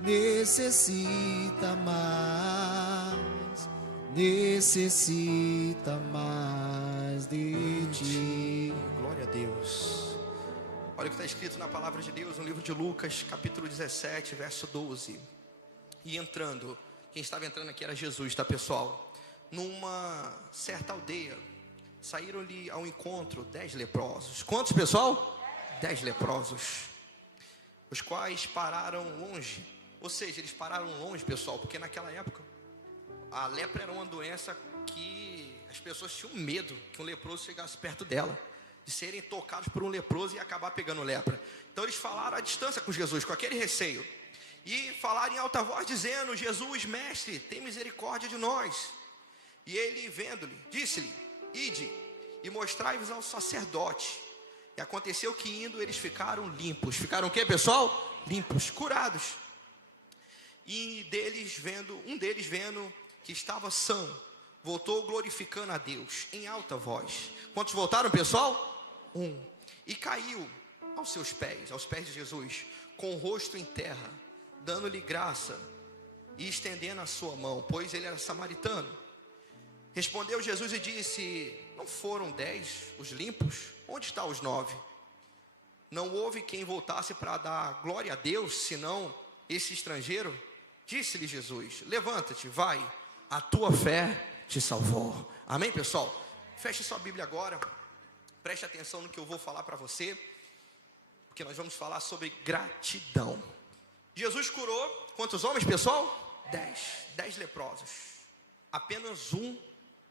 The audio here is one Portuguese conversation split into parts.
necessita mais de ti. Glória a Deus. Olha o que está escrito na palavra de Deus no livro de Lucas, capítulo 17, verso 12. E entrando, quem estava entrando aqui era Jesus, tá, pessoal? Numa certa aldeia, saíram-lhe ao encontro 10 leprosos. Quantos, pessoal? 10 leprosos, os quais pararam longe. Ou seja, eles pararam longe, pessoal, porque naquela época a lepra era uma doença que as pessoas tinham medo que um leproso chegasse perto dela, de serem tocados por um leproso e acabar pegando lepra. Então eles falaram à distância com Jesus, com aquele receio, e falaram em alta voz dizendo: Jesus, mestre, tem misericórdia de nós. E ele, vendo-lhe, disse-lhe: ide e mostrai-vos ao sacerdote. E aconteceu que indo eles ficaram limpos. Ficaram o quê, pessoal? Limpos, curados. E um deles vendo que estava são, voltou glorificando a Deus em alta voz. Quantos voltaram, pessoal? Um. E caiu aos pés de Jesus, com o rosto em terra, dando-lhe graça e estendendo a sua mão, pois ele era samaritano. Respondeu Jesus e disse: não foram 10 os limpos? Onde estão os 9? Não houve quem voltasse para dar glória a Deus, senão esse estrangeiro? Disse-lhe Jesus: levanta-te, vai, a tua fé te salvou. Amém, pessoal? Feche sua Bíblia agora, preste atenção no que eu vou falar para você, porque nós vamos falar sobre gratidão. Jesus curou quantos homens, pessoal? 10 leprosos. Apenas um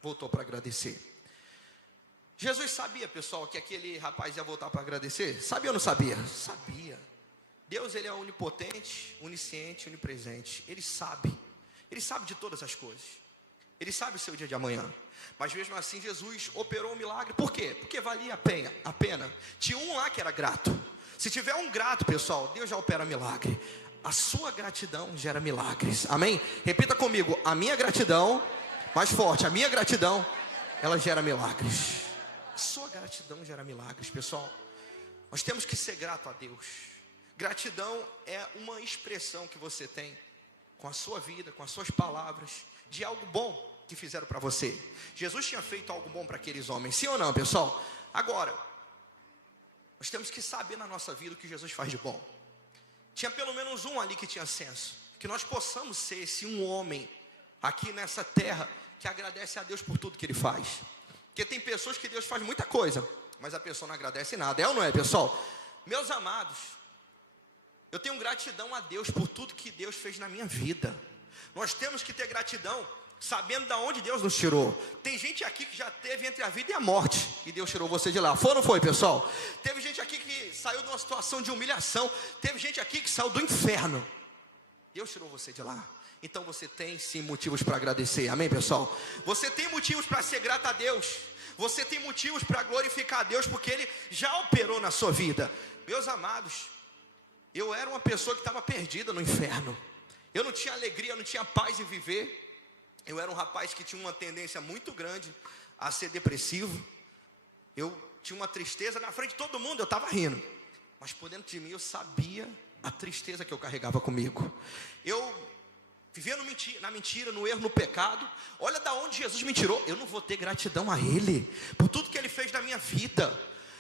voltou para agradecer. Jesus sabia, pessoal, que aquele rapaz ia voltar para agradecer? Sabia ou não sabia? Sabia. Deus, ele é onipotente, onisciente, onipresente. Ele sabe de todas as coisas. Ele sabe o seu dia de amanhã. Mas mesmo assim Jesus operou um milagre. Por quê? Porque valia a pena. Tinha um lá que era grato. Se tiver um grato, pessoal, Deus já opera milagre. A sua gratidão gera milagres. Amém? Repita comigo: a minha gratidão, mais forte, a minha gratidão, ela gera milagres. A sua gratidão gera milagres, pessoal. Nós temos que ser grato a Deus. Gratidão é uma expressão que você tem com a sua vida, com as suas palavras, de algo bom que fizeram para você. Jesus tinha feito algo bom para aqueles homens, sim ou não, pessoal? Agora, nós temos que saber na nossa vida o que Jesus faz de bom. Tinha pelo menos um ali que tinha senso. Que nós possamos ser esse um homem aqui nessa terra que agradece a Deus por tudo que Ele faz. Porque tem pessoas que Deus faz muita coisa, mas a pessoa não agradece nada. É ou não é, pessoal? Meus amados, eu tenho gratidão a Deus por tudo que Deus fez na minha vida. Nós temos que ter gratidão sabendo de onde Deus nos tirou. Tem gente aqui que já teve entre a vida e a morte, e Deus tirou você de lá. Foi ou não foi, pessoal? Teve gente aqui que saiu de uma situação de humilhação. Teve gente aqui que saiu do inferno. Deus tirou você de lá. Então você tem sim motivos para agradecer. Amém, pessoal? Você tem motivos para ser grato a Deus. Você tem motivos para glorificar a Deus, porque Ele já operou na sua vida. Meus amados, eu era uma pessoa que estava perdida no inferno. Eu não tinha alegria, eu não tinha paz em viver. Eu era um rapaz que tinha uma tendência muito grande a ser depressivo. Eu tinha uma tristeza, na frente de todo mundo eu estava rindo, mas por dentro de mim eu sabia a tristeza que eu carregava comigo. Eu vivia na mentira, no erro, no pecado. Olha da onde Jesus me tirou. Eu não vou ter gratidão a Ele por tudo que Ele fez na minha vida.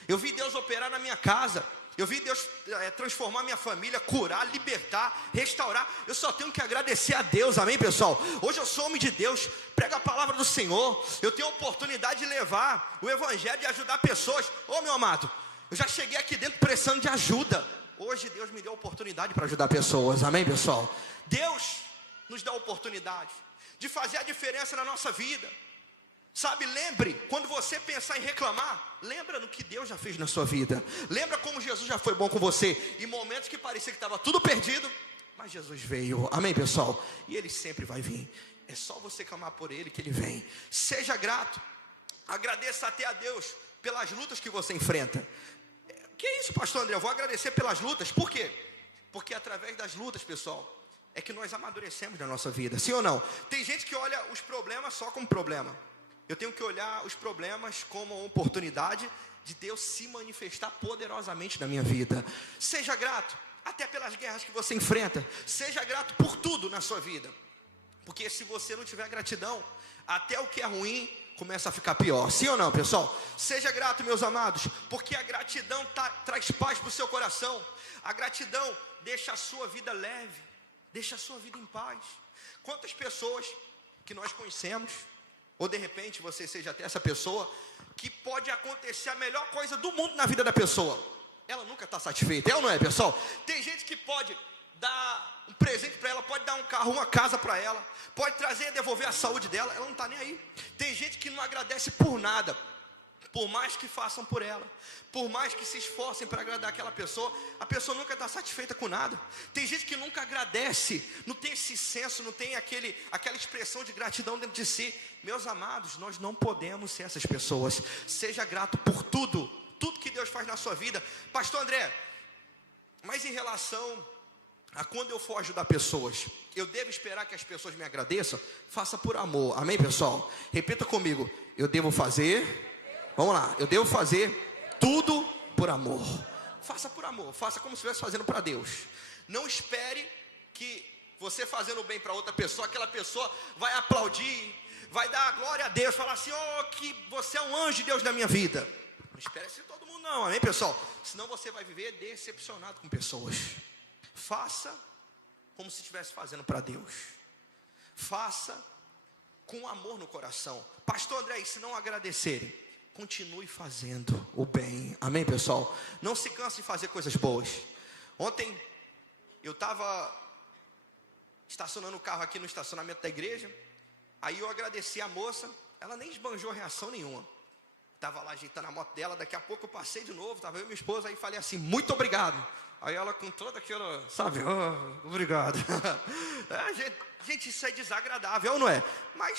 Eu vi Deus operar na minha casa. Eu vi Deus transformar minha família, curar, libertar, restaurar. Eu só tenho que agradecer a Deus, amém, pessoal? Hoje eu sou homem de Deus, prego a palavra do Senhor. Eu tenho a oportunidade de levar o evangelho e ajudar pessoas. Ô, meu amado, eu já cheguei aqui dentro precisando de ajuda. Hoje Deus me deu a oportunidade para ajudar pessoas, amém, pessoal? Deus nos dá a oportunidade de fazer a diferença na nossa vida. Sabe, lembre, quando você pensar em reclamar, lembra no que Deus já fez na sua vida. Lembra como Jesus já foi bom com você. Em momentos que parecia que estava tudo perdido, mas Jesus veio, amém, pessoal? E Ele sempre vai vir. É só você clamar por Ele que Ele vem. Seja grato. Agradeça até a Deus pelas lutas que você enfrenta. Que é isso, pastor André? Eu vou agradecer pelas lutas. Por quê? Porque através das lutas, pessoal, é que nós amadurecemos na nossa vida. Sim ou não? Tem gente que olha os problemas só como problema. Eu tenho que olhar os problemas como uma oportunidade de Deus se manifestar poderosamente na minha vida. Seja grato. até pelas guerras que você enfrenta. Seja grato por tudo na sua vida, porque se você não tiver gratidão, até o que é ruim começa a ficar pior. Sim ou não, pessoal? Seja grato, meus amados, porque a gratidão traz paz para o seu coração. A gratidão deixa a sua vida leve, deixa a sua vida em paz. Quantas pessoas que nós conhecemos, ou de repente você seja até essa pessoa, que pode acontecer a melhor coisa do mundo na vida da pessoa, ela nunca está satisfeita, é ou não é, pessoal? Tem gente que pode dar um presente para ela, pode dar um carro, uma casa para ela, pode trazer e devolver a saúde dela, ela não está nem aí. Tem gente que não agradece por nada, por mais que façam por ela, por mais que se esforcem para agradar aquela pessoa, a pessoa nunca está satisfeita com nada. Tem gente que nunca agradece, não tem esse senso, não tem aquela expressão de gratidão dentro de si. Meus amados, nós não podemos ser essas pessoas. Seja grato por tudo que Deus faz na sua vida. Pastor André, mas em relação a quando eu for ajudar pessoas, eu devo esperar que as pessoas me agradeçam? Faça por amor, amém, pessoal? Repita comigo, eu devo fazer, vamos lá, eu devo fazer tudo por amor. Faça por amor, faça como se estivesse fazendo para Deus. Não espere que você fazendo bem para outra pessoa, aquela pessoa vai aplaudir, vai dar a glória a Deus, falar assim, oh, que você é um anjo de Deus na minha vida. Não espere ser todo mundo não, amém, pessoal? Senão você vai viver decepcionado com pessoas. Faça como se estivesse fazendo para Deus. Faça com amor no coração. Pastor André, e se não agradecerem, continue fazendo o bem. Amém, pessoal? Não se canse de fazer coisas boas. Ontem eu estava estacionando o carro aqui no estacionamento da igreja. Aí eu agradeci a moça. Ela nem esbanjou reação nenhuma. Estava lá ajeitando a moto dela. Daqui a pouco eu passei de novo. Estava eu e minha esposa. Aí falei assim, muito obrigado. Aí ela com toda aquela, sabe, oh, obrigado. Gente, isso é desagradável, não é? Mas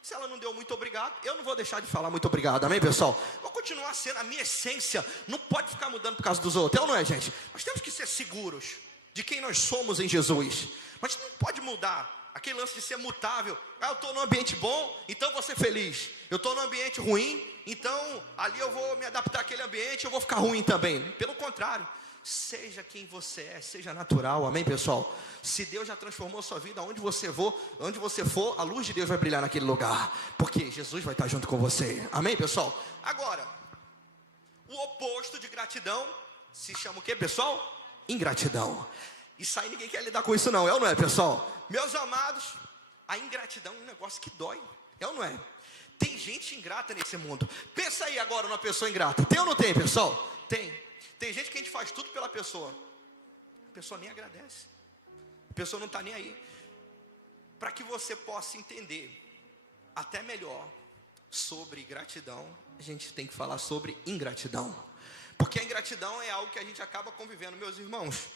se ela não deu muito obrigado, eu não vou deixar de falar muito obrigado, amém, pessoal? Vou continuar sendo a minha essência, não pode ficar mudando por causa dos outros, é ou não é, gente? Nós temos que ser seguros de quem nós somos em Jesus. Mas não pode mudar aquele lance de ser mutável. Eu estou num ambiente bom, então vou ser feliz. Eu estou num ambiente ruim, então ali eu vou me adaptar àquele ambiente, eu vou ficar ruim também. Pelo contrário. Seja quem você é, seja natural, amém, pessoal? Se Deus já transformou sua vida, onde você for, a luz de Deus vai brilhar naquele lugar, porque Jesus vai estar junto com você, amém, pessoal? Agora, o oposto de gratidão se chama o que, pessoal? Ingratidão. Isso aí ninguém quer lidar com isso não, é ou não é, pessoal? Meus amados, a ingratidão é um negócio que dói, é ou não é? Tem gente ingrata nesse mundo. Pensa aí agora numa pessoa ingrata, tem ou não tem, pessoal? Tem. Tem gente que a gente faz tudo pela pessoa, a pessoa nem agradece, a pessoa não está nem aí. Para que você possa entender até melhor sobre gratidão, a gente tem que falar sobre ingratidão, porque a ingratidão é algo que a gente acaba convivendo, meus irmãos.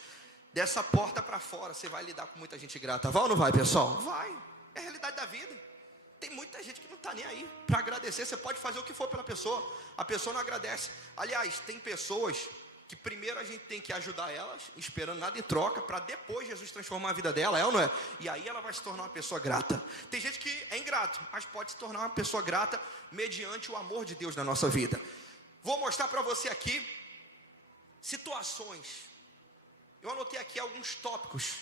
Dessa porta para fora você vai lidar com muita gente ingrata, vai ou não vai, pessoal? Vai, é a realidade da vida. Tem muita gente que não está nem aí para agradecer. Você pode fazer o que for pela pessoa, a pessoa não agradece. Aliás, tem pessoas que primeiro a gente tem que ajudar elas, esperando nada em troca, para depois Jesus transformar a vida dela, é ou não é? E aí ela vai se tornar uma pessoa grata. Tem gente que é ingrato, mas pode se tornar uma pessoa grata mediante o amor de Deus na nossa vida. Vou mostrar para você aqui situações. Eu anotei aqui alguns tópicos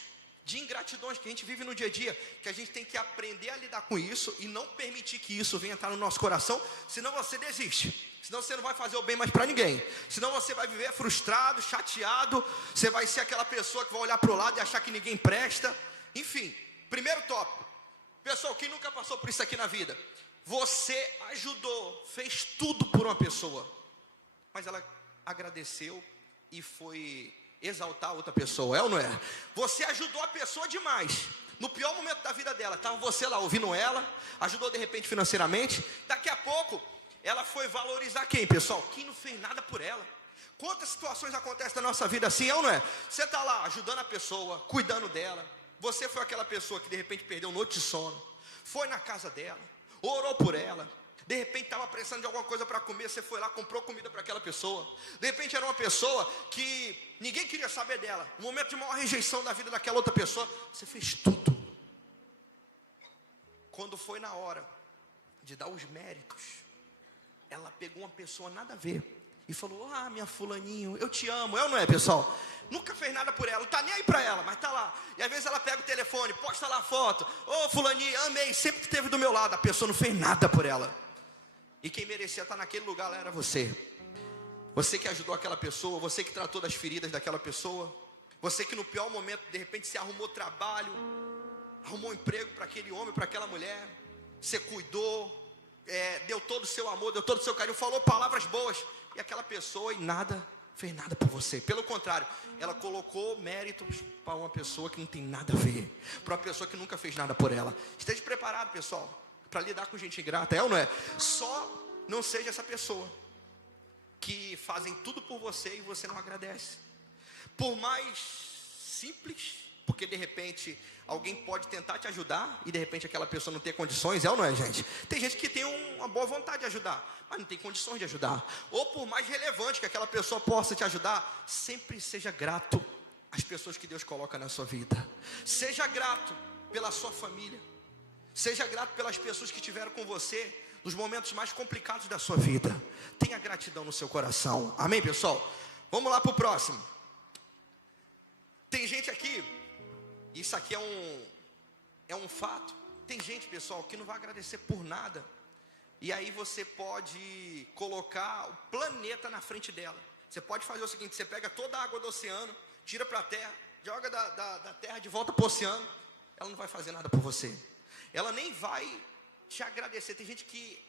de ingratidões que a gente vive no dia a dia, que a gente tem que aprender a lidar com isso e não permitir que isso venha entrar no nosso coração, senão você desiste. Senão você não vai fazer o bem mais para ninguém. Senão você vai viver frustrado, chateado. Você vai ser aquela pessoa que vai olhar para o lado e achar que ninguém presta. Enfim, primeiro tópico. Pessoal, quem nunca passou por isso aqui na vida? Você ajudou, fez tudo por uma pessoa, mas ela agradeceu e foi exaltar a outra pessoa, é ou não é? Você ajudou a pessoa demais. No pior momento da vida dela, estava você lá ouvindo ela, ajudou de repente financeiramente. Daqui a pouco ela foi valorizar quem, pessoal? Quem não fez nada por ela. Quantas situações acontecem na nossa vida assim, é ou não é? Você está lá ajudando a pessoa, cuidando dela. Você foi aquela pessoa que de repente perdeu noite de sono, foi na casa dela, orou por ela. De repente estava precisando de alguma coisa para comer, você foi lá, comprou comida para aquela pessoa. De repente era uma pessoa que ninguém queria saber dela. Um momento de maior rejeição da vida daquela outra pessoa, você fez tudo. Quando foi na hora de dar os méritos, ela pegou uma pessoa nada a ver e e falou: ah, minha fulaninho, eu te amo. É ou não é, pessoal? Nunca fez nada por ela, não está nem aí para ela, mas está lá. E às vezes ela pega o telefone, posta lá a foto: ô fulaninho, amei, sempre esteve do meu lado. A pessoa não fez nada por ela. E quem merecia estar naquele lugar lá era você. Você que ajudou aquela pessoa, você que tratou das feridas daquela pessoa, você que no pior momento, de repente, se arrumou trabalho, arrumou um emprego para aquele homem, para aquela mulher. Você cuidou, deu todo o seu amor, deu todo o seu carinho, falou palavras boas. E aquela pessoa fez nada por você. Pelo contrário, ela colocou méritos para uma pessoa que não tem nada a ver, para uma pessoa que nunca fez nada por ela. Esteja preparado, pessoal, para lidar com gente ingrata, é ou não é? Só não seja essa pessoa que fazem tudo por você e você não agradece. Por mais simples, porque de repente alguém pode tentar te ajudar e de repente aquela pessoa não tem condições, é ou não é, gente? Tem gente que tem uma boa vontade de ajudar, mas não tem condições de ajudar. Ou por mais relevante que aquela pessoa possa te ajudar, sempre seja grato às pessoas que Deus coloca na sua vida. Seja grato pela sua família. Seja grato pelas pessoas que estiveram com você nos momentos mais complicados da sua vida. Tenha gratidão no seu coração. Amém, pessoal? Vamos lá para o próximo. Tem gente aqui, isso aqui é um fato. Tem gente, pessoal, que não vai agradecer por nada. E aí você pode colocar o planeta na frente dela. Você pode fazer o seguinte: você pega toda a água do oceano, tira para a terra, joga da terra de volta para o oceano. Ela não vai fazer nada por você. Ela nem vai te agradecer. Tem gente que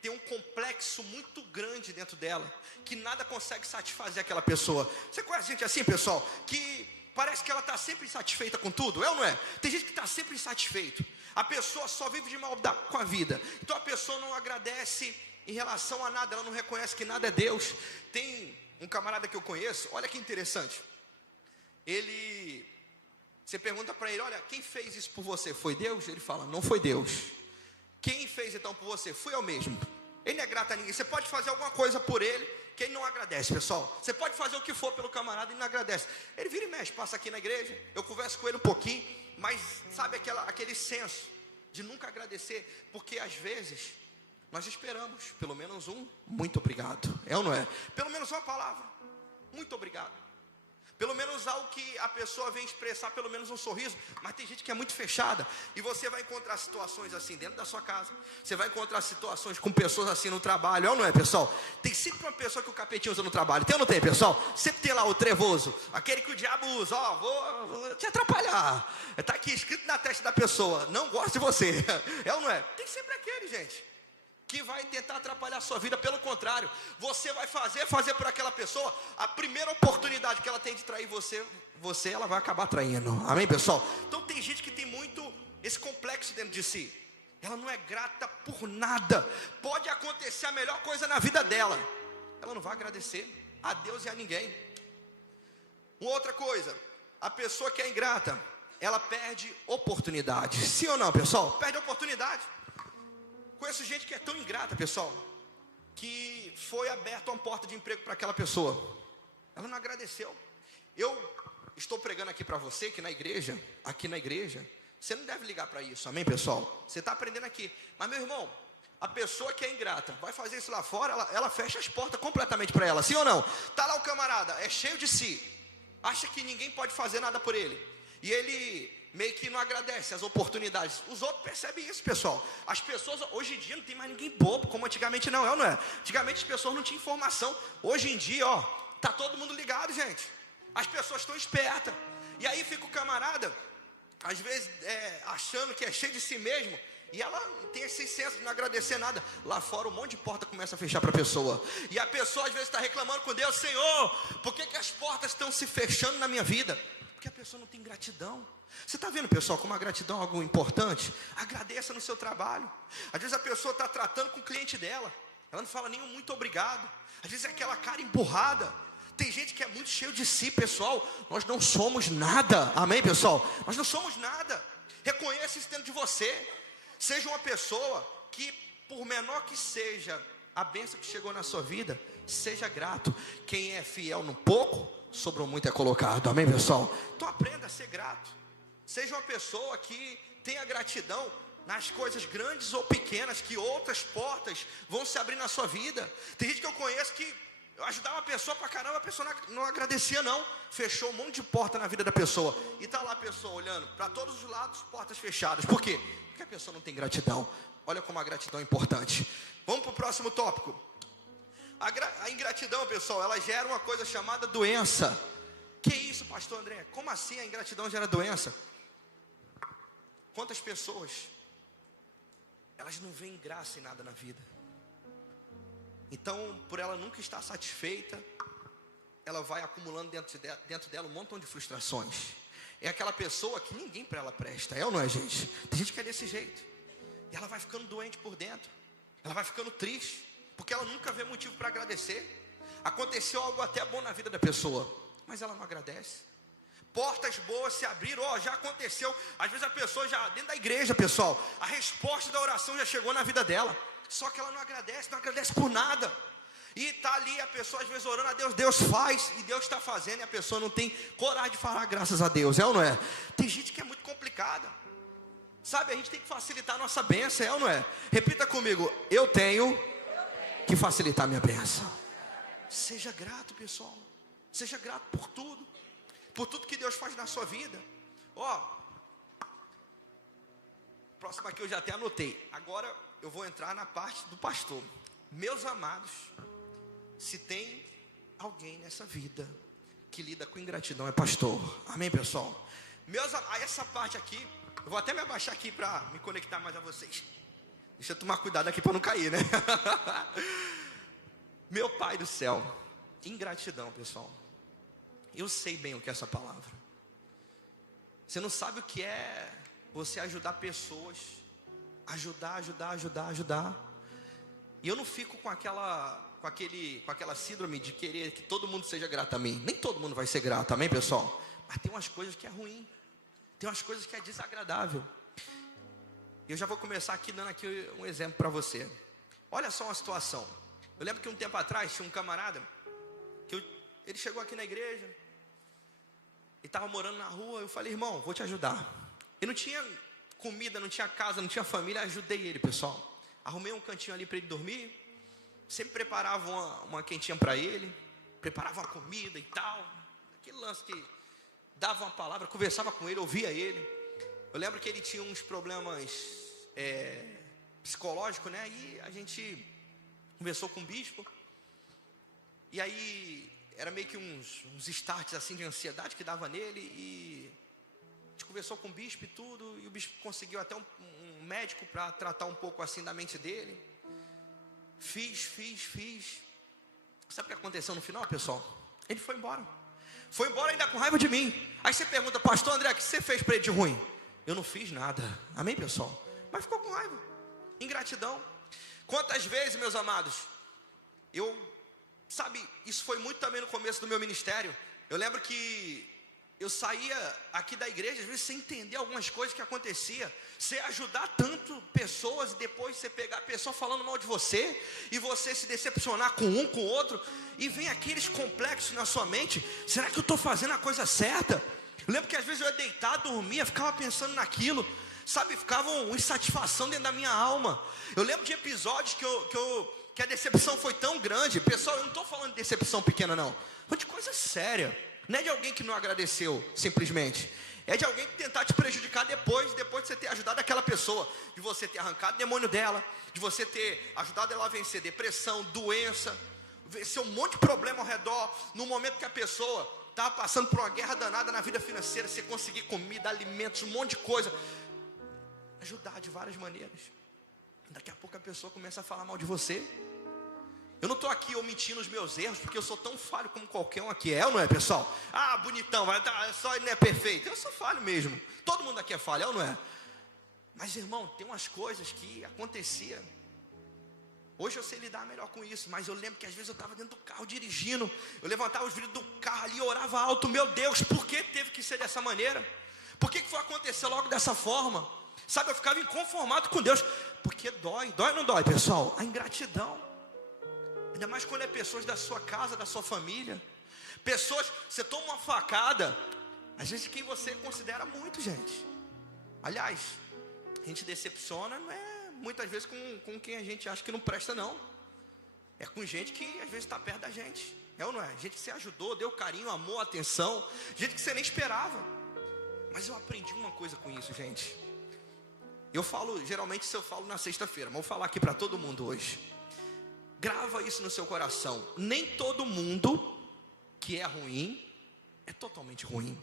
tem um complexo muito grande dentro dela, que nada consegue satisfazer aquela pessoa. Você conhece gente assim, pessoal, que parece que ela está sempre insatisfeita com tudo, é ou não é? Tem gente que está sempre insatisfeito. A pessoa só vive de maldade com a vida. Então a pessoa não agradece em relação a nada, ela não reconhece que nada é Deus. Tem um camarada que eu conheço, olha que interessante. Você pergunta para ele: olha, quem fez isso por você? Foi Deus? Ele fala: não foi Deus. Quem fez então por você? Fui eu mesmo. Ele não é grato a ninguém. Você pode fazer alguma coisa por ele que ele não agradece, pessoal. Você pode fazer o que for pelo camarada e não agradece. Ele vira e mexe, passa aqui na igreja, eu converso com ele um pouquinho, mas sabe aquele senso de nunca agradecer, porque às vezes nós esperamos pelo menos um muito obrigado, é ou não é? Pelo menos uma palavra, muito obrigado. Pelo menos algo que a pessoa vem expressar, pelo menos um sorriso. Mas tem gente que é muito fechada. E você vai encontrar situações assim dentro da sua casa. Você vai encontrar situações com pessoas assim no trabalho. É ou não é, pessoal? Tem sempre uma pessoa que o capetinho usa no trabalho. Tem ou não tem, pessoal? Sempre tem lá o trevoso. Aquele que o diabo usa. Ó, vou te atrapalhar. Está aqui escrito na testa da pessoa: não gosto de você. É ou não é? Tem sempre aquele, gente, que vai tentar atrapalhar a sua vida. Pelo contrário, você vai fazer por aquela pessoa. A primeira oportunidade que ela tem de trair você ela vai acabar traindo. Amém, pessoal? Então tem gente que tem muito esse complexo dentro de si. Ela não é grata por nada. Pode acontecer a melhor coisa na vida dela, ela não vai agradecer a Deus e a ninguém. Uma outra coisa: a pessoa que é ingrata, ela perde oportunidade. Sim ou não, pessoal? Perde oportunidade. Conheço gente que é tão ingrata, pessoal, que foi aberta uma porta de emprego para aquela pessoa. Ela não agradeceu. Eu estou pregando aqui para você que aqui na igreja, você não deve ligar para isso, amém, pessoal? Você está aprendendo aqui. Mas, meu irmão, a pessoa que é ingrata vai fazer isso lá fora, ela fecha as portas completamente para ela, sim ou não? Está lá o camarada, é cheio de si, acha que ninguém pode fazer nada por ele, e ele meio que não agradece as oportunidades. Os outros percebem isso, pessoal. As pessoas, hoje em dia, não tem mais ninguém bobo, como antigamente não é, ou não é? Antigamente as pessoas não tinham informação. Hoje em dia, tá todo mundo ligado, gente. As pessoas estão espertas. E aí fica o camarada, às vezes, achando que é cheio de si mesmo, e ela não tem esse senso de não agradecer nada. Lá fora um monte de porta começa a fechar para a pessoa. E a pessoa às vezes está reclamando com Deus: Senhor, por que as portas estão se fechando na minha vida? Porque a pessoa não tem gratidão. Você está vendo, pessoal, como a gratidão é algo importante? Agradeça no seu trabalho. Às vezes a pessoa está tratando com o cliente dela, ela não fala nenhum muito obrigado. Às vezes é aquela cara emburrada. Tem gente que é muito cheio de si, pessoal. Nós não somos nada, amém, pessoal? Nós não somos nada. Reconheça isso dentro de você. Seja uma pessoa que, por menor que seja a bênção que chegou na sua vida, seja grato. Quem é fiel no pouco, sobre o muito é colocado, amém, pessoal? Então aprenda a ser grato. Seja uma pessoa que tenha gratidão nas coisas grandes ou pequenas, que outras portas vão se abrir na sua vida. Tem gente que eu conheço que Eu ajudava a pessoa pra caramba, a pessoa não agradecia não. Fechou um monte de porta na vida da pessoa. E tá lá a pessoa olhando para todos os lados, portas fechadas. Por quê? Porque a pessoa não tem gratidão. Olha como a gratidão é importante. Vamos para o próximo tópico. A ingratidão, pessoal, ela gera uma coisa chamada doença. Que isso, pastor André? Como assim a ingratidão gera doença? Quantas pessoas, elas não veem graça em nada na vida. Então, por ela nunca estar satisfeita, ela vai acumulando dentro dela um montão de frustrações. É aquela pessoa que ninguém para ela presta, é ou não é, gente? Tem gente que é desse jeito. E ela vai ficando doente por dentro. Ela vai ficando triste, porque ela nunca vê motivo para agradecer. Aconteceu algo até bom na vida da pessoa, mas ela não agradece. Portas boas se abriram, já aconteceu. Às vezes a pessoa já, dentro da igreja, pessoal, a resposta da oração já chegou na vida dela. Só que ela não agradece por nada. E está ali a pessoa às vezes orando a Deus, Deus faz, e Deus está fazendo, e a pessoa não tem coragem de falar graças a Deus, é ou não é? Tem gente que é muito complicada. Sabe, a gente tem que facilitar a nossa bênção, é ou não é? Repita comigo, eu tenho que facilitar a minha bênção. Seja grato, pessoal. Seja grato por tudo que Deus faz na sua vida. Próximo aqui eu já até anotei. Agora eu vou entrar na parte do pastor. Meus amados, se tem alguém nessa vida que lida com ingratidão, é pastor. Amém, pessoal? Essa parte aqui, eu vou até me abaixar aqui para me conectar mais a vocês. Deixa eu tomar cuidado aqui para não cair, né? Meu pai do céu, ingratidão, pessoal. Eu sei bem o que é essa palavra. Você não sabe o que é você ajudar pessoas. Ajudar. E eu não fico com aquela síndrome de querer que todo mundo seja grato a mim. Nem todo mundo vai ser grato, amém, pessoal? Mas tem umas coisas que é ruim. Tem umas coisas que é desagradável. Eu já vou começar aqui dando aqui um exemplo para você. Olha só uma situação. Eu lembro que um tempo atrás tinha um camarada que ele chegou aqui na igreja e estava morando na rua. Eu falei, irmão, vou te ajudar. Eu não tinha comida, não tinha casa, não tinha família. Ajudei ele, pessoal. Arrumei um cantinho ali para ele dormir. Sempre preparava uma quentinha para ele. Preparava uma comida e tal. Aquele lance que dava uma palavra, conversava com ele, ouvia ele. Eu lembro que ele tinha uns problemas psicológicos, né? E a gente conversou com o bispo. E aí era meio que uns starts assim de ansiedade que dava nele. E a gente conversou com o bispo e tudo. E o bispo conseguiu até um médico para tratar um pouco assim da mente dele. Fiz. Sabe o que aconteceu no final, pessoal? Ele foi embora. Foi embora ainda com raiva de mim. Aí você pergunta, pastor André, o que você fez para ele de ruim? Eu não fiz nada. Amém, pessoal? Mas ficou com raiva. Ingratidão. Quantas vezes, meus amados, isso foi muito também no começo do meu ministério. Eu lembro que eu saía aqui da igreja, às vezes, sem entender algumas coisas que acontecia. Você ajudar tanto pessoas e depois você pegar a pessoa falando mal de você e você se decepcionar com um, com o outro. E vem aqueles complexos na sua mente. Será que eu estou fazendo a coisa certa? Eu lembro que às vezes eu ia deitar, dormia, ficava pensando naquilo. Sabe, ficava uma insatisfação dentro da minha alma. Eu lembro de episódios que a decepção foi tão grande. Pessoal, eu não estou falando de decepção pequena não. Foi de coisa séria. Não é de alguém que não agradeceu, simplesmente. É de alguém que tentar te prejudicar depois de você ter ajudado aquela pessoa. De você ter arrancado o demônio dela. De você ter ajudado ela a vencer depressão, doença. Vencer um monte de problema ao redor. No momento que a pessoa estava passando por uma guerra danada na vida financeira. Você conseguir comida, alimentos, um monte de coisa. Ajudar de várias maneiras. Daqui a pouco a pessoa começa a falar mal de você. Eu não estou aqui omitindo os meus erros, porque eu sou tão falho como qualquer um aqui. É ou não é, pessoal? Ah, bonitão, só ele não é perfeito. Eu sou falho mesmo. Todo mundo aqui é falho, é ou não é? Mas, irmão, tem umas coisas que acontecia. Hoje eu sei lidar melhor com isso. Mas eu lembro que às vezes eu estava dentro do carro dirigindo. Eu levantava os vidros do carro ali e orava alto. Meu Deus, por que teve que ser dessa maneira? Por que foi acontecer logo dessa forma? Sabe, eu ficava inconformado com Deus. Porque dói ou não dói, pessoal? A ingratidão. Ainda mais quando é pessoas da sua casa, da sua família. Pessoas, você toma uma facada, às vezes quem você considera muito, gente. Aliás, a gente decepciona, não é muitas vezes com quem a gente acha que não presta, não. É com gente que às vezes está perto da gente. É ou não é? Gente que você ajudou, deu carinho, amor, atenção. Gente que você nem esperava. Mas eu aprendi uma coisa com isso, gente. Eu falo, geralmente isso eu falo na sexta-feira, mas vou falar aqui para todo mundo hoje. Grava isso no seu coração. Nem todo mundo que é ruim é totalmente ruim.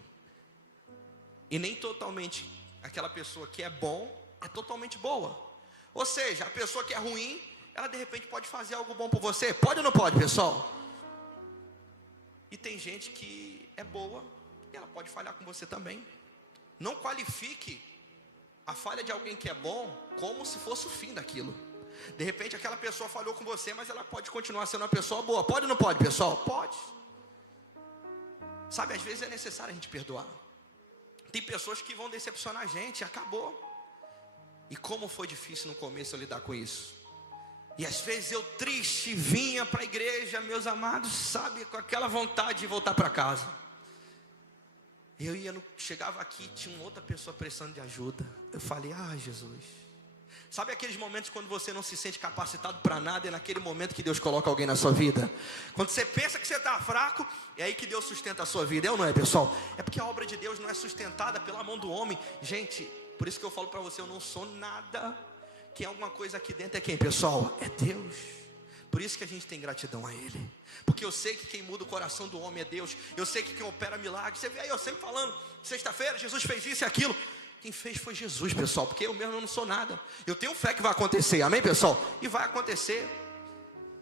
E nem totalmente aquela pessoa que é bom é totalmente boa. Ou seja, a pessoa que é ruim, ela de repente pode fazer algo bom por você. Pode ou não pode, pessoal? E tem gente que é boa e ela pode falhar com você também. Não qualifique a falha de alguém que é bom como se fosse o fim daquilo. De repente aquela pessoa falhou com você, mas ela pode continuar sendo uma pessoa boa. Pode ou não pode, pessoal? Pode. Sabe, às vezes é necessário a gente perdoar. Tem pessoas que vão decepcionar a gente, acabou. E como foi difícil no começo eu lidar com isso. E às vezes eu triste vinha para a igreja, meus amados, sabe, com aquela vontade de voltar para casa. Eu chegava aqui, tinha uma outra pessoa precisando de ajuda. Eu falei, Jesus. Sabe aqueles momentos quando você não se sente capacitado para nada, é naquele momento que Deus coloca alguém na sua vida? Quando você pensa que você está fraco, é aí que Deus sustenta a sua vida, é ou não é, pessoal? É porque a obra de Deus não é sustentada pela mão do homem. Gente, por isso que eu falo para você, eu não sou nada. Quem é alguma coisa aqui dentro é quem, pessoal? É Deus. Por isso que a gente tem gratidão a Ele. Porque eu sei que quem muda o coração do homem é Deus. Eu sei que quem opera milagres. Você vê aí eu sempre falando, sexta-feira Jesus fez isso e aquilo. Quem fez foi Jesus, pessoal, porque eu mesmo não sou nada. Eu tenho fé que vai acontecer, amém, pessoal? E vai acontecer.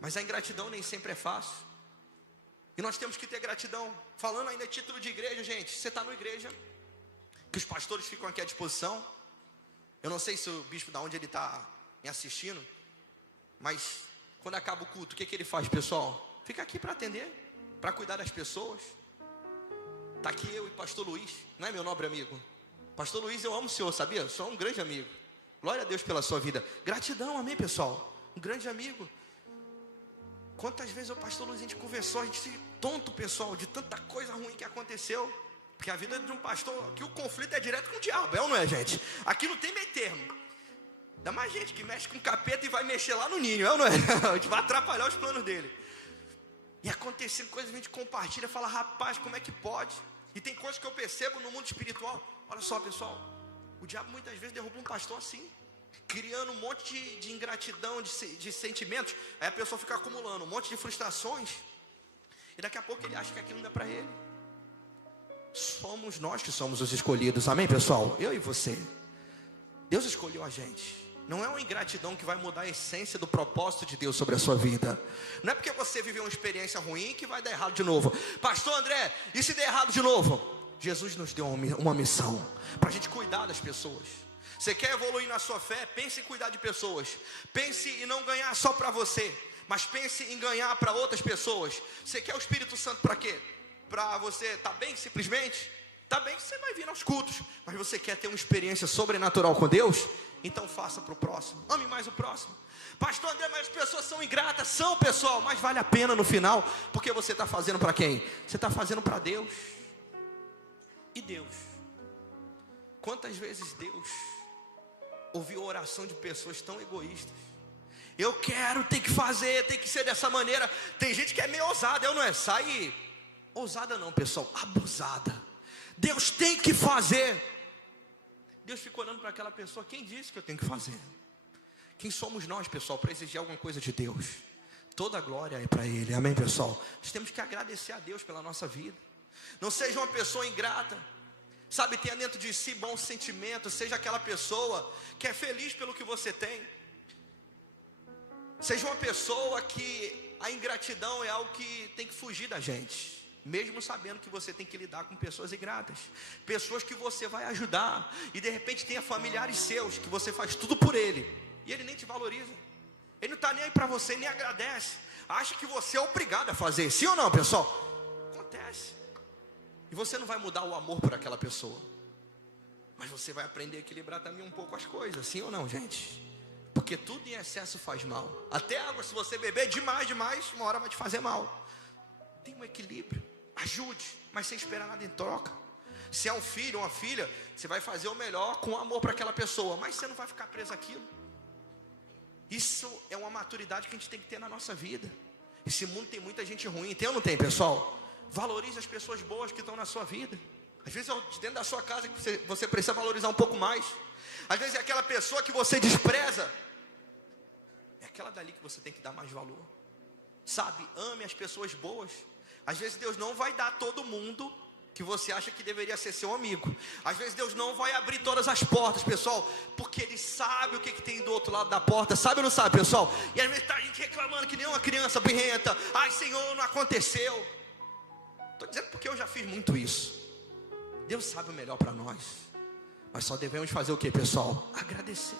Mas a ingratidão nem sempre é fácil. E nós temos que ter gratidão. Falando ainda título de igreja, gente, você está na igreja, que os pastores ficam aqui à disposição. Eu não sei se o bispo, da onde ele está me assistindo, mas quando acaba o culto, o que ele faz, pessoal? Fica aqui para atender, para cuidar das pessoas. Está aqui eu e pastor Luiz, não é, meu nobre amigo? Pastor Luiz, eu amo o senhor, sabia? O senhor é um grande amigo. Glória a Deus pela sua vida. Gratidão, amém, pessoal? Um grande amigo. Quantas vezes o pastor Luiz, a gente conversou, a gente se tonto, pessoal, de tanta coisa ruim que aconteceu. Porque a vida de um pastor, aqui o conflito é direto com o diabo, é ou não é, gente? Aqui não tem meio termo. Ainda mais gente que mexe com capeta e vai mexer lá no ninho, é ou não é? A gente vai atrapalhar os planos dele. E acontecendo coisas, a gente compartilha, fala, rapaz, como é que pode? E tem coisas que eu percebo no mundo espiritual. Olha só, pessoal, o diabo muitas vezes derruba um pastor assim, criando um monte de ingratidão, de sentimentos. Aí a pessoa fica acumulando um monte de frustrações, e daqui a pouco ele acha que aquilo não é para ele. Somos nós que somos os escolhidos, amém, pessoal? Eu e você. Deus escolheu a gente. Não é uma ingratidão que vai mudar a essência do propósito de Deus sobre a sua vida. Não é porque você viveu uma experiência ruim que vai dar errado de novo. Pastor André, e se der errado de novo? Jesus nos deu uma missão para a gente cuidar das pessoas. Você quer evoluir na sua fé? Pense em cuidar de pessoas. Pense em não ganhar só para você, mas pense em ganhar para outras pessoas. Você quer o Espírito Santo para quê? Para você estar bem simplesmente? Está bem que você vai vir aos cultos, mas você quer ter uma experiência sobrenatural com Deus? Então faça para o próximo, ame mais o próximo. Pastor André, mas as pessoas são ingratas. São, pessoal, mas vale a pena no final. Porque você está fazendo para quem? Você está fazendo para Deus. E Deus? Quantas vezes Deus ouviu a oração de pessoas tão egoístas? Eu quero, tem que fazer, tem que ser dessa maneira. Tem gente que é meio ousada, eu não é? Sai, ousada não, pessoal, abusada. Deus tem que fazer. Deus fica olhando para aquela pessoa, quem disse que eu tenho que fazer? Quem somos nós, pessoal, para exigir alguma coisa de Deus? Toda a glória é para Ele, amém, pessoal? Nós temos que agradecer a Deus pela nossa vida. Não seja uma pessoa ingrata, sabe, tenha dentro de si bons sentimentos. Seja aquela pessoa que é feliz pelo que você tem. Seja uma pessoa que a ingratidão é algo que tem que fugir da gente, mesmo sabendo que você tem que lidar com pessoas ingratas, pessoas que você vai ajudar, e de repente tenha familiares seus, que você faz tudo por ele, e ele nem te valoriza, ele não está nem aí para você, nem agradece, acha que você é obrigado a fazer, sim ou não, pessoal? Acontece, e você não vai mudar o amor por aquela pessoa, mas você vai aprender a equilibrar também um pouco as coisas, sim ou não, gente? Porque tudo em excesso faz mal, até água, se você beber demais, uma hora vai te fazer mal. Tem um equilíbrio, ajude, mas sem esperar nada em troca. Se é um filho ou uma filha, você vai fazer o melhor com amor para aquela pessoa, mas você não vai ficar preso àquilo. Isso é uma maturidade que a gente tem que ter na nossa vida. Esse mundo tem muita gente ruim, tem ou não tem, pessoal? Valorize as pessoas boas que estão na sua vida. Às vezes é dentro da sua casa que você precisa valorizar um pouco mais. Às vezes é aquela pessoa que você despreza, é aquela dali que você tem que dar mais valor. Sabe, ame as pessoas boas. Às vezes Deus não vai dar a todo mundo que você acha que deveria ser seu amigo. Às vezes Deus não vai abrir todas as portas, pessoal, porque Ele sabe o que tem do outro lado da porta. Sabe ou não sabe, pessoal? E às vezes está a gente reclamando que nem uma criança birrenta. Ai, Senhor, não aconteceu. Estou dizendo porque eu já fiz muito isso. Deus sabe o melhor para nós. Mas só devemos fazer o que, pessoal? Agradecer.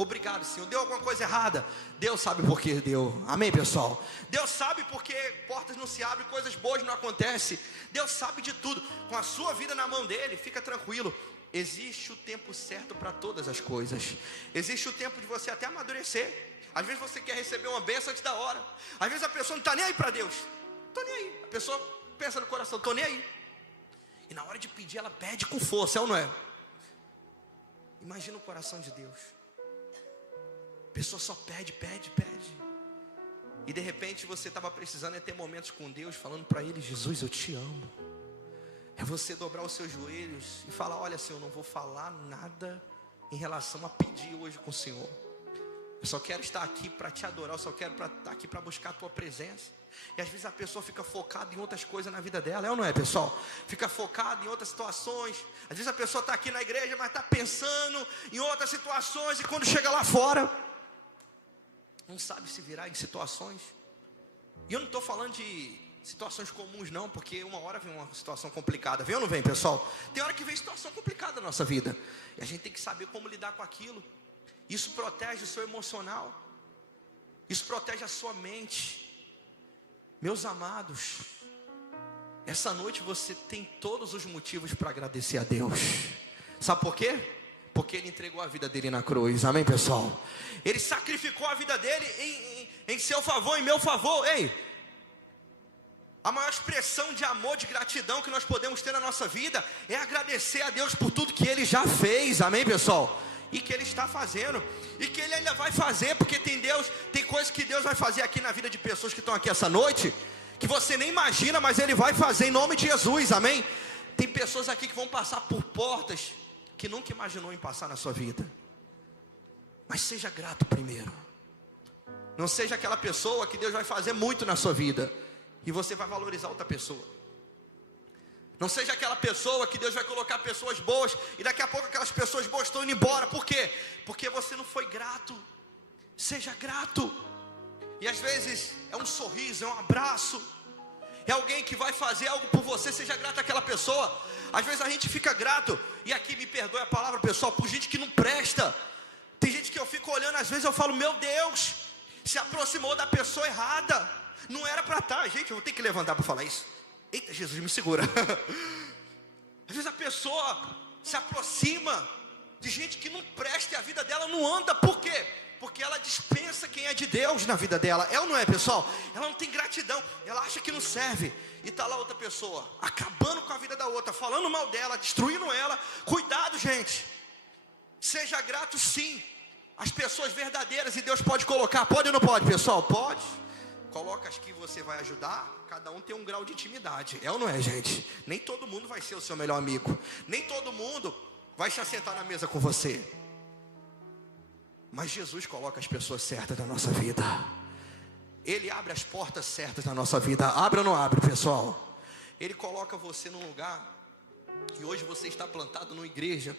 Obrigado, Senhor. Deu alguma coisa errada? Deus sabe por que deu. Amém, pessoal? Deus sabe porque portas não se abrem, coisas boas não acontecem. Deus sabe de tudo. Com a sua vida na mão dele, fica tranquilo. Existe o tempo certo para todas as coisas. Existe o tempo de você até amadurecer. Às vezes você quer receber uma bênção antes da hora. Às vezes a pessoa não está nem aí para Deus. Estou nem aí. A pessoa pensa no coração, estou nem aí. E na hora de pedir, ela pede com força, é ou não é? Imagina o coração de Deus. A pessoa só pede. E de repente você estava precisando ter momentos com Deus, falando para Ele: Jesus, eu te amo. É você dobrar os seus joelhos e falar: olha, Senhor, eu não vou falar nada em relação a pedir hoje com o Senhor. Eu só quero estar aqui para te adorar, eu só quero estar aqui para buscar a tua presença. E às vezes a pessoa fica focada em outras coisas na vida dela, é ou não é, pessoal? Fica focada em outras situações. Às vezes a pessoa está aqui na igreja, mas está pensando em outras situações. E quando chega lá fora, não sabe se virar em situações. E eu não estou falando de situações comuns não, porque uma hora vem uma situação complicada. Vem ou não vem, pessoal? Tem hora que vem situação complicada na nossa vida. E a gente tem que saber como lidar com aquilo. Isso protege o seu emocional. Isso protege a sua mente. Meus amados, essa noite você tem todos os motivos para agradecer a Deus. Sabe por quê? Porque Ele entregou a vida dele na cruz. Amém, pessoal? Ele sacrificou a vida dele em seu favor, em meu favor. Ei, a maior expressão de amor, de gratidão que nós podemos ter na nossa vida é agradecer a Deus por tudo que Ele já fez. Amém, pessoal? E que Ele está fazendo, e que Ele ainda vai fazer, porque tem coisas que Deus vai fazer aqui na vida de pessoas que estão aqui essa noite, que você nem imagina, mas Ele vai fazer em nome de Jesus, amém? Tem pessoas aqui que vão passar por portas que nunca imaginou em passar na sua vida. Mas seja grato primeiro. Não seja aquela pessoa que Deus vai fazer muito na sua vida e você vai valorizar outra pessoa. Não seja aquela pessoa que Deus vai colocar pessoas boas e daqui a pouco aquelas pessoas boas estão indo embora. Por quê? Porque você não foi grato. Seja grato. E às vezes é um sorriso, é um abraço, é alguém que vai fazer algo por você. Seja grato àquela pessoa. Às vezes a gente fica grato, e aqui me perdoe a palavra, pessoal, por gente que não presta. Tem gente que eu fico olhando, às vezes eu falo: meu Deus, se aproximou da pessoa errada. Não era para estar. Gente, eu vou ter que levantar para falar isso. Eita, Jesus, me segura. Às vezes a pessoa se aproxima de gente que não presta e a vida dela não anda. Por quê? Porque ela dispensa quem é de Deus na vida dela. É ou não é, pessoal? Ela não tem gratidão, ela acha que não serve. E está lá outra pessoa, acabando com a vida da outra, falando mal dela, destruindo ela. Cuidado, gente. Seja grato sim. As pessoas verdadeiras, e Deus pode colocar. Pode ou não pode, pessoal? Pode. Coloca as que você vai ajudar. Cada um tem um grau de intimidade. É ou não é, gente? Nem todo mundo vai ser o seu melhor amigo. Nem todo mundo vai se assentar na mesa com você. Mas Jesus coloca as pessoas certas na nossa vida. Ele abre as portas certas na nossa vida. Abre ou não abre, pessoal? Ele coloca você num lugar. E hoje você está plantado numa igreja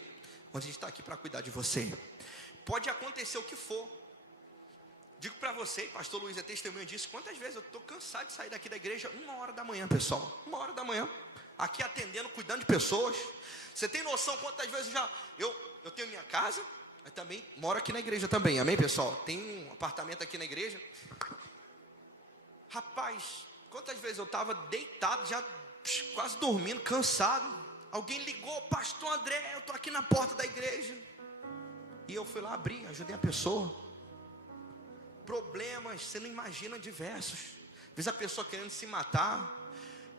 onde a gente está aqui para cuidar de você. Pode acontecer o que for. Digo para você, pastor Luiz é testemunha disso. Quantas vezes eu estou cansado de sair daqui da igreja 1h da manhã, pessoal. 1h da manhã. Aqui atendendo, cuidando de pessoas. Você tem noção quantas vezes eu tenho minha casa, mas também moro aqui na igreja também. Amém, pessoal? Tem um apartamento aqui na igreja. Rapaz, quantas vezes eu estava deitado, já quase dormindo, cansado. Alguém ligou: pastor André, eu estou aqui na porta da igreja. E eu fui lá abrir, ajudei a pessoa. Problemas, você não imagina, diversos. Às vezes a pessoa querendo se matar,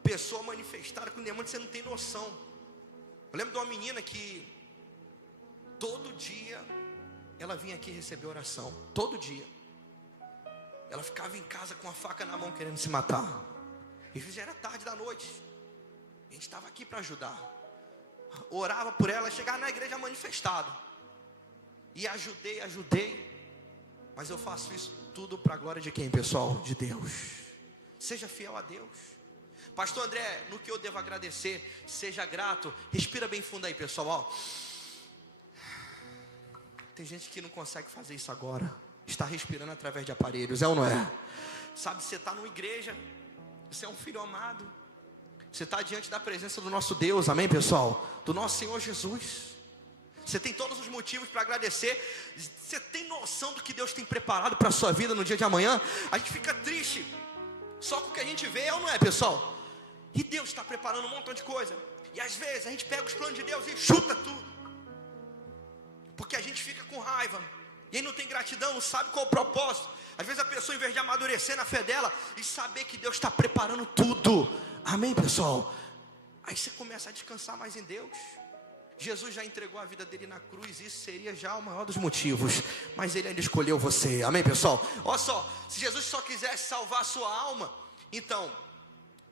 pessoa manifestada com demônio, você não tem noção. Eu lembro de uma menina que todo dia ela vinha aqui receber oração, todo dia. ela ficava em casa com a faca na mão querendo se matar. E já era tarde da noite. A gente estava aqui para ajudar. Orava por ela, chegava na igreja manifestado. E ajudei. Mas eu faço isso tudo para a glória de quem, pessoal? De Deus. Seja fiel a Deus. Pastor André, no que eu devo agradecer? Seja grato. Respira bem fundo aí, pessoal, ó. Tem gente que não consegue fazer isso agora. Está respirando através de aparelhos, é ou não é? Sabe, você está numa igreja, você é um filho amado, você está diante da presença do nosso Deus, amém, pessoal? Do nosso Senhor Jesus. Você tem todos os motivos para agradecer. Você tem noção do que Deus tem preparado para a sua vida no dia de amanhã? A gente fica triste só com o que a gente vê, é ou não é, pessoal? E Deus está preparando um montão de coisa. E às vezes a gente pega os planos de Deus e chuta tudo, porque a gente fica com raiva. E aí não tem gratidão, não sabe qual é o propósito. Às vezes a pessoa, em vez de amadurecer na fé dela e saber que Deus está preparando tudo, amém, pessoal? Aí você começa a descansar mais em Deus. Jesus já entregou a vida dele na cruz, isso seria já o maior dos motivos, mas ele ainda escolheu você, amém, pessoal? Olha só, se Jesus só quisesse salvar a sua alma, então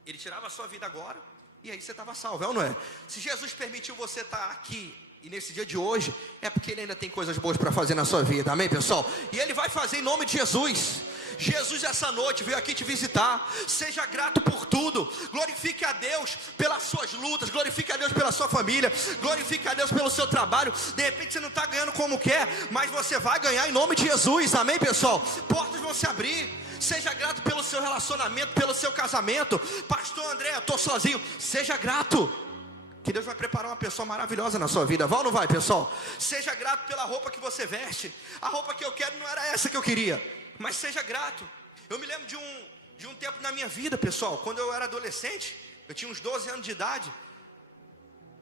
ele tirava a sua vida agora, e aí você estava salvo, é ou não é? Se Jesus permitiu você estar aqui e nesse dia de hoje, é porque ele ainda tem coisas boas para fazer na sua vida, amém, pessoal? E ele vai fazer em nome de Jesus. Jesus essa noite veio aqui te visitar. Seja grato por tudo. Glorifique a Deus pelas suas lutas. Glorifique a Deus pela sua família. Glorifique a Deus pelo seu trabalho. De repente você não está ganhando como quer, mas você vai ganhar em nome de Jesus, amém, pessoal? Portas vão se abrir. Seja grato pelo seu relacionamento, pelo seu casamento. Pastor André, eu estou sozinho. Seja grato, que Deus vai preparar uma pessoa maravilhosa na sua vida. Vai ou não vai, pessoal? Seja grato pela roupa que você veste. A roupa que eu quero não era essa que eu queria, mas seja grato. Eu me lembro de um tempo na minha vida, pessoal. Quando eu era adolescente, eu tinha uns 12 anos de idade.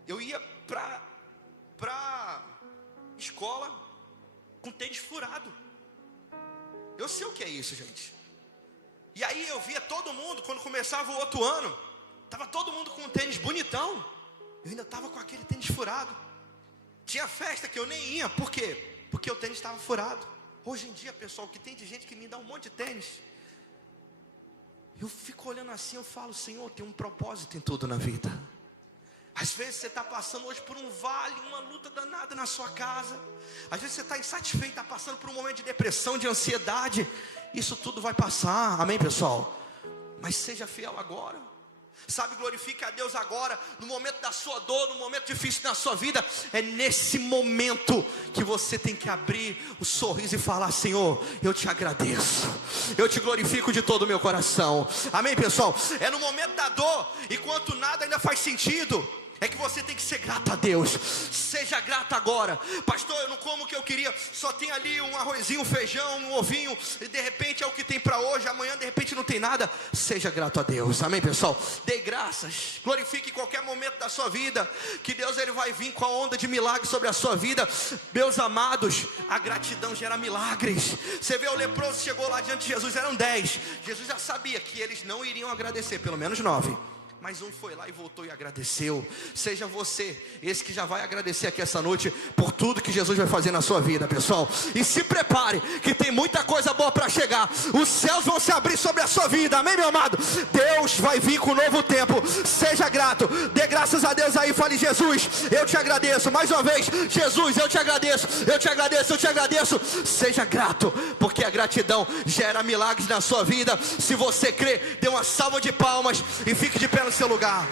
Eu ia pra escola com tênis furado. Eu sei o que é isso, gente. E aí eu via todo mundo, quando começava o outro ano, tava todo mundo com um tênis bonitão. Eu ainda estava com aquele tênis furado. Tinha festa que eu nem ia. Por quê? Porque o tênis estava furado. Hoje em dia, pessoal, que tem de gente que me dá um monte de tênis, eu fico olhando assim, eu falo, Senhor, tem um propósito em tudo na vida. Às vezes você está passando hoje por um vale, uma luta danada na sua casa. Às vezes você está insatisfeito, está passando por um momento de depressão, de ansiedade. Isso tudo vai passar, amém, pessoal? Mas seja fiel agora. Sabe, glorifique a Deus agora, no momento da sua dor, no momento difícil na sua vida. É nesse momento que você tem que abrir o sorriso e falar, Senhor, eu te agradeço, eu te glorifico de todo o meu coração, amém, pessoal? É no momento da dor, enquanto nada ainda faz sentido, é que você tem que ser grato a Deus. Seja grato agora. Pastor, eu não como o que eu queria, só tem ali um arrozinho, um feijão, um ovinho, e de repente é o que tem para hoje, amanhã de repente não tem nada. Seja grato a Deus, amém, pessoal? Dê graças, glorifique em qualquer momento da sua vida, que Deus ele vai vir com a onda de milagres sobre a sua vida. Meus amados, a gratidão gera milagres. Você vê, o leproso chegou lá diante de Jesus, eram 10. Jesus já sabia que eles não iriam agradecer, pelo menos 9. Mas um foi lá e voltou e agradeceu. Seja você esse que já vai agradecer aqui essa noite por tudo que Jesus vai fazer na sua vida, pessoal. E se prepare, que tem muita coisa boa para chegar. Os céus vão se abrir sobre a sua vida, amém, meu amado? Deus vai vir com um novo tempo. Seja grato, dê graças a Deus aí. Fale, Jesus, eu te agradeço. Mais uma vez, Jesus, eu te agradeço. Eu te agradeço, eu te agradeço. Seja grato, porque a gratidão gera milagres na sua vida. Se você crê, dê uma salva de palmas e fique de pé no seu lugar.